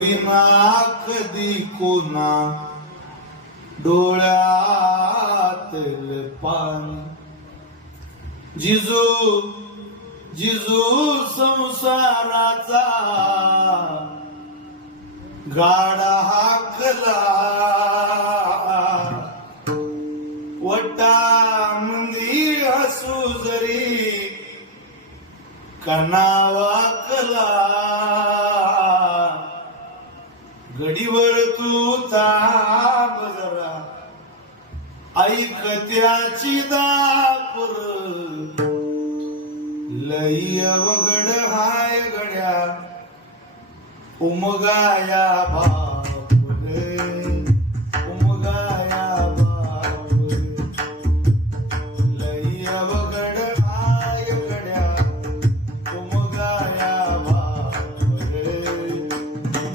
विना कधी कोणा डोळ्यातील पाणी जिजू जिजू संसाराचा गाडा हाकला वटा मंदी हसू जरी कनावाकला गडीवर तू थांब जरा ऐक त्याची दापूर लई अवघड हाय गड्या उमगाया भा